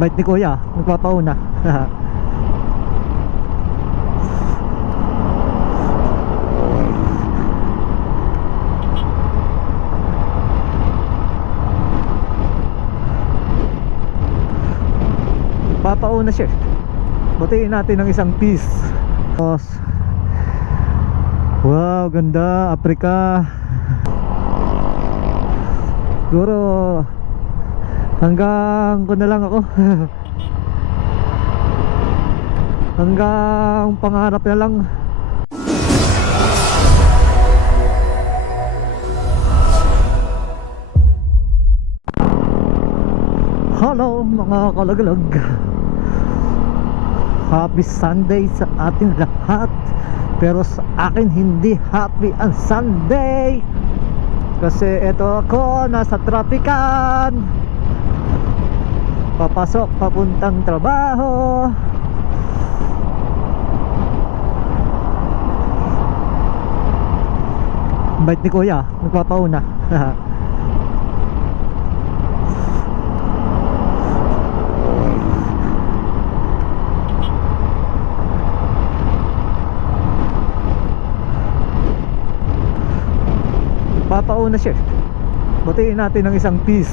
Bait ni kuya, nagpapauna. Papauna siya. Batiin natin ng isang piece. Wow, ganda, Africa. Siguro hanggang ko na lang ako. Hanggang pangarap na lang. Hello mga kalagalag, happy Sunday sa ating lahat. Pero sa akin hindi happy ang Sunday, kasi eto ako nasa trapikan, papasok papuntang trabaho. Bait ni kuya, nagpapauna. Papauna siya. Batiin natin ng isang piece.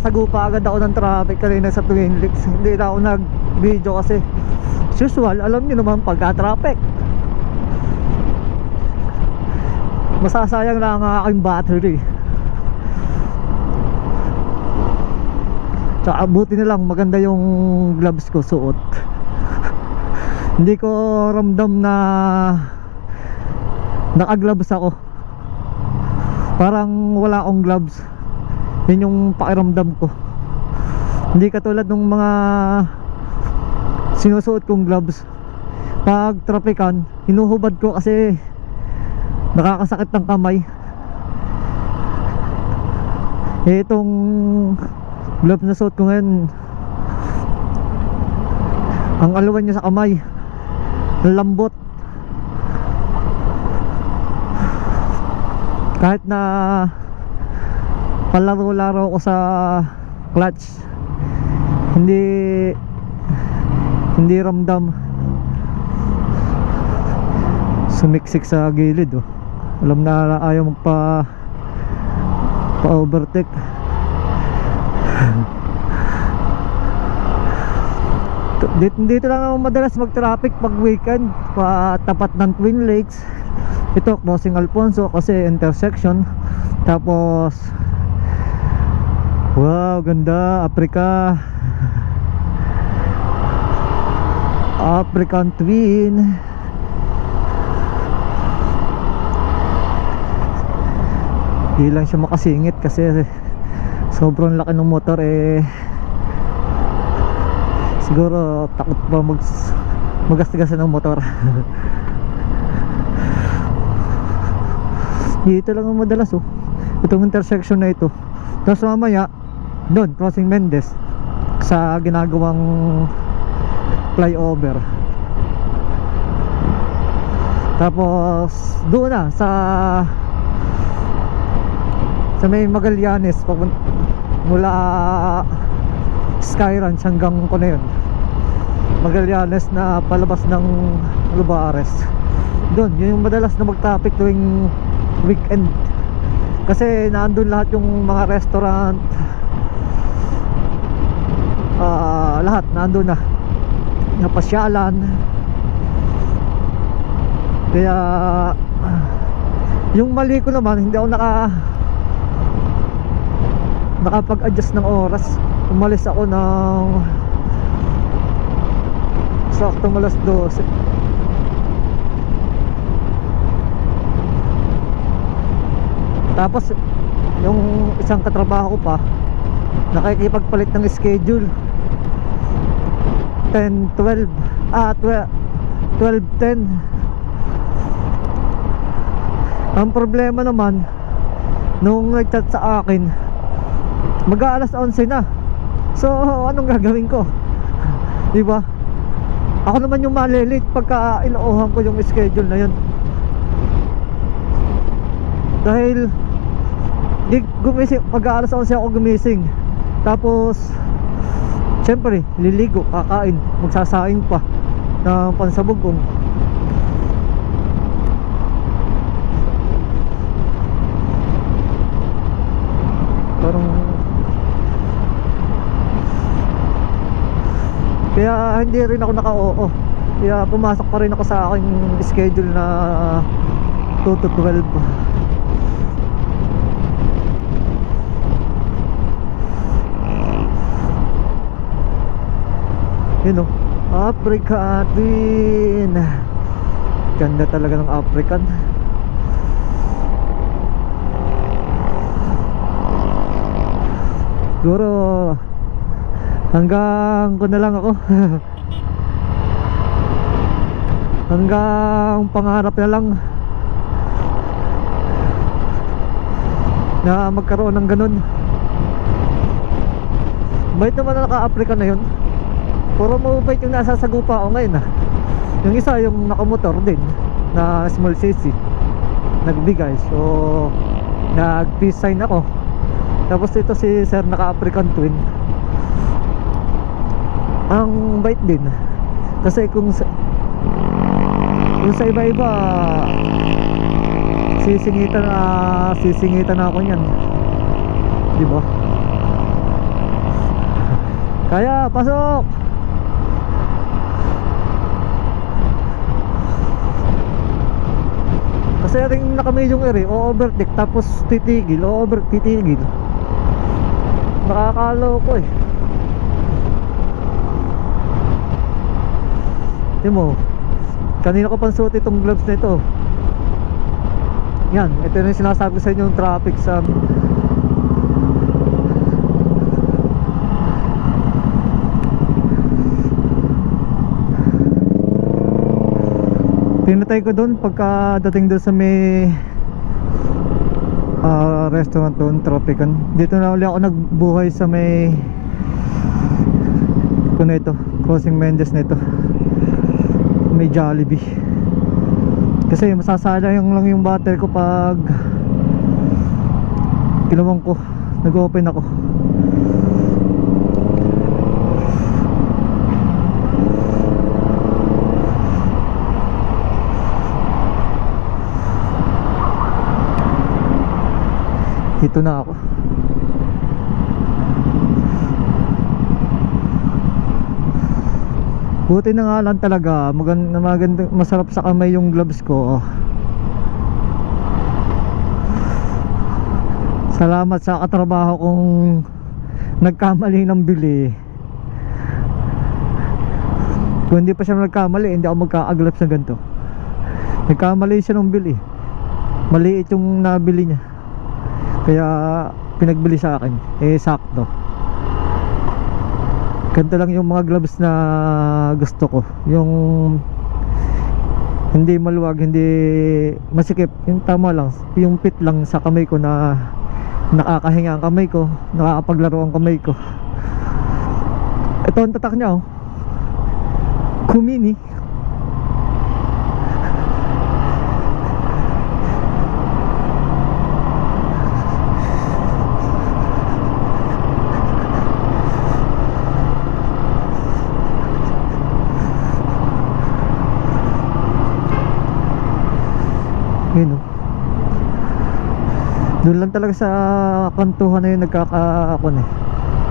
Sagupa agad ako ng traffic kanina sa Twin Lakes. Hindi na ako nag video kasi usual, alam niyo naman pagka-traffic masasayang lang ang aking battery. Tsaka buti na lang maganda yung gloves ko suot. Hindi ko ramdam na naka-gloves ako, parang wala akong gloves. Yun yung pakiramdam ko. Hindi katulad ng mga sinusuot kong gloves. Pag trapikan, hinuhubad ko kasi nakakasakit ng kamay. Itong gloves na suot ko ngayon, ang alawan niya sa kamay, ang lambot. Kahit na palaro-laro ko sa clutch, hindi ramdam. Sumiksik sa gilid, oh. Alam na ayaw pa-overtake. Dito lang ako madalas mag-traffic pag weekend, tapat ng Twin Lakes. Ito crossing Alfonso kasi intersection. Tapos wow, ganda, Africa, African Twin. Hindi lang siya makasingit kasi sobrang laki ng motor eh. Siguro takot pa magasgasan ng motor. Dito lang ang madalas, oh, itong intersection na ito. Tapos mamaya doon, crossing Mendez, sa ginagawang flyover. Tapos doon na sa may Magallanes, mula Sky Ranch hanggang ko na yun, Magallanes na palabas ng Lubares. Doon, yun yung madalas na mag-traffic tuwing weekend, kasi naandun lahat yung mga restaurant, lahat naandun na, napasyalan. Kaya yung mali ko naman, hindi ako nakapag-adjust ng oras. Umalis ako ng saktong alas 12. Tapos yung isang katrabaho ko pa nakikipagpalit ng schedule 10-12, 12-10. Ang problema naman, nung nag-chat sa akin, mag-aalas 11 na. So anong gagawin ko? Diba? Ako naman yung malilate pagka inuuhan ko yung schedule na yun. Dahil gumising, mag-aalas 11 ako gumising. Tapos syempre liligo, kakain, magsasaing pa ng pansabugong. Parang kaya hindi rin ako naka-oo, kaya pumasok pa rin ako sa aking schedule na 2 to 12. Yun o, Africa din. Ganda talaga ng African. Siguro hanggang ko na lang ako. Hanggang pangarap na lang na magkaroon ng ganun. Bait naman na naka-African na yun. Puro mabait yung nasasagupa ako ngayon ah. Yung isa yung nakamotor din na small cc, nagbigay, so nag peace sign ako. Tapos ito si sir naka-African twin, ang bait din. Kasi kung sa iba-iba sisingitan na ako niyan, di ba? Kaya pasok. Kasi rin naka-medium air eh, o-overtake tapos titigil, titigil. Nakakaloko eh. Di mo, kanina ko pang suot itong gloves na ito. Yan, ito na yung sinasabi sa inyo yung traffic sa pinatay ko doon pagkadating doon sa may restaurant doon, Tropican. Dito na ulit ako nagbuhay sa may kuno ito, Crossing Mendes na ito, may Jollibee. Kasi masasayang lang yung battery ko pag kinawang ko, nag-open ako. Ito na ako. Buti na nga lang talaga, maganda, masarap sa kamay yung gloves ko. Salamat sa katrabaho kong nagkamali ng bili. Kung hindi pa siya nagkamali, hindi ako magka-gloves na ganito. Nagkamali siya ng bili, maliit yung nabili niya, kaya pinagbili sa akin, eh sakto. Ganito lang yung mga gloves na gusto ko, yung hindi maluwag, hindi masikip, yung tama lang, yung fit lang sa kamay ko na nakakahinga ang kamay ko, nakakapaglaro ang kamay ko. Ito ang tatak niya oh, Kumini. Yun oh. Doon lang talaga sa kantuhan na yun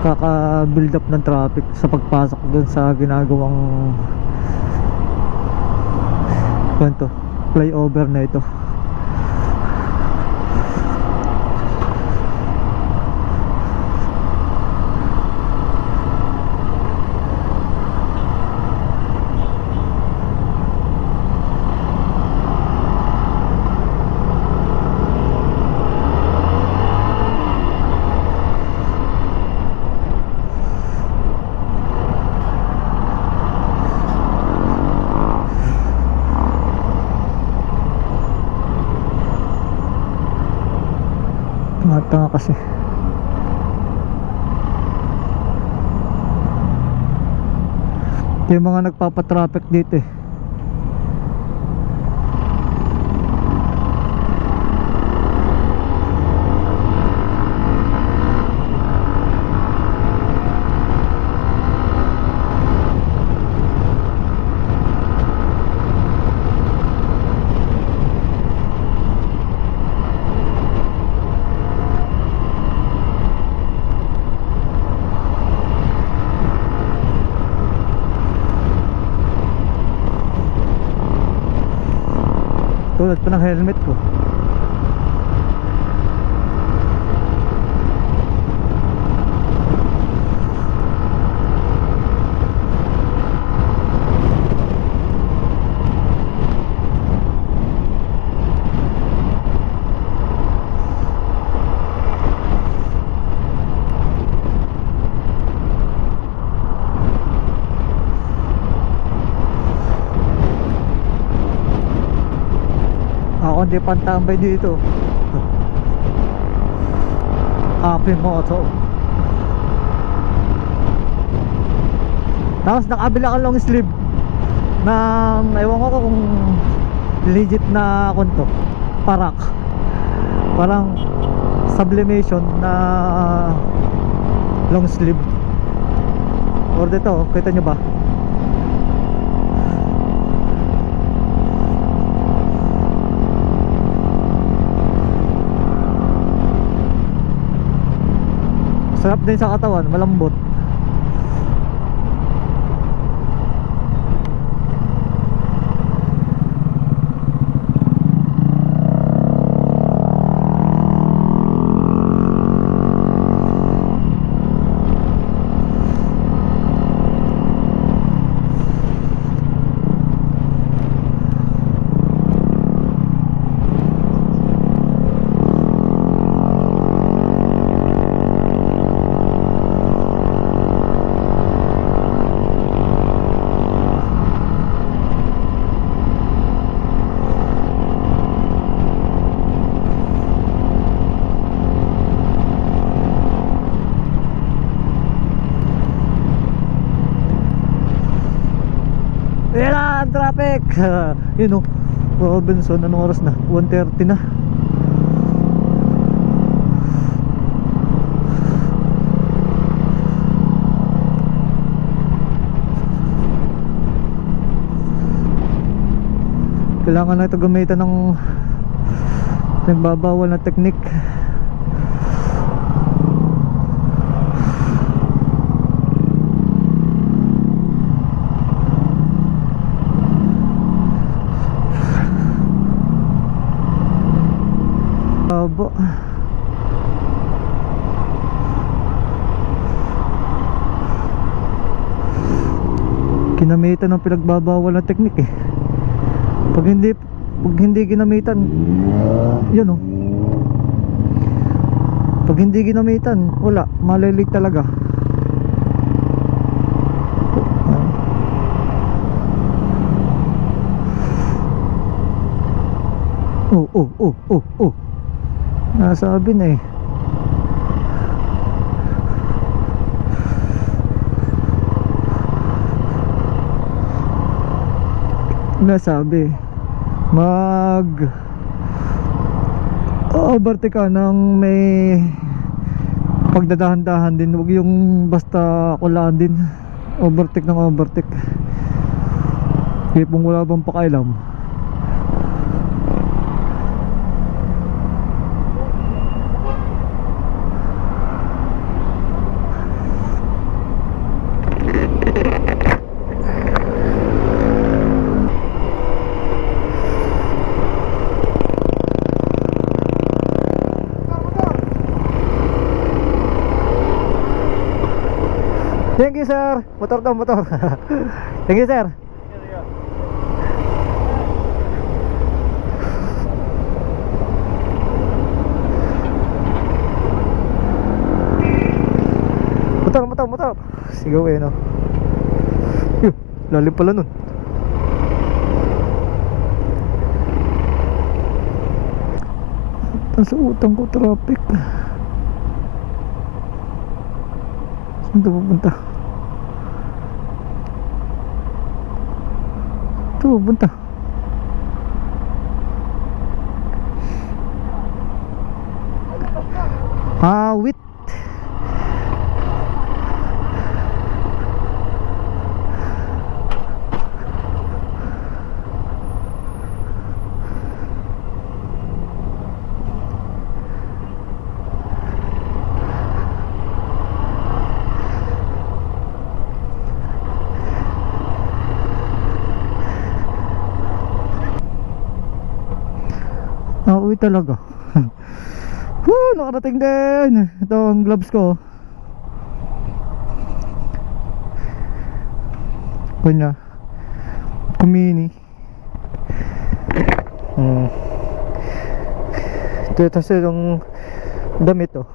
kaka-build up ng traffic sa pagpasok doon sa ginagawang flyover na ito. Tanga kasi. Yung mga nagpapatraffic dito eh. Tulad pa ng helmet ko. Ako hindi pantambay dito. Aking moto. Tapos nakabila ka long sleeve ng, ewan ko kung legit na konto, parak. Parang sublimation na long sleeve. Or dito, kita nyo ba? Sarap din sa katawan, malambot. Ayan na ang traffic. Yun o, Robinson, anong oras na? 1:30 na. Kailangan na ito gamitan ng nagbabawal na teknik. Abo. Kinamitan ng pinagbabawal na teknik eh. Pag hindi ginamitan, yun oh. Pag hindi ginamitan, wala, malilig talaga. Oh. Nasabi na eh. Nasabi mag overtake ka ng may pagdadahan-dahan din. Huwag yung basta kulaan din. Overtake ng overtake. Kaya kung wala bang pakailam. Thank you sir. Motor daw, motor. Thank you sir. Motor. Sigaw eh no. Yuh, lalim pala nun. Nasa utang ko traffic. Saan ito pupunta? Ito pupunta. Awit. Nauwi talaga. Woo, nakarating din. Ito ang gloves ko. Kunya Kumini. Ito kasi yung damit, oh.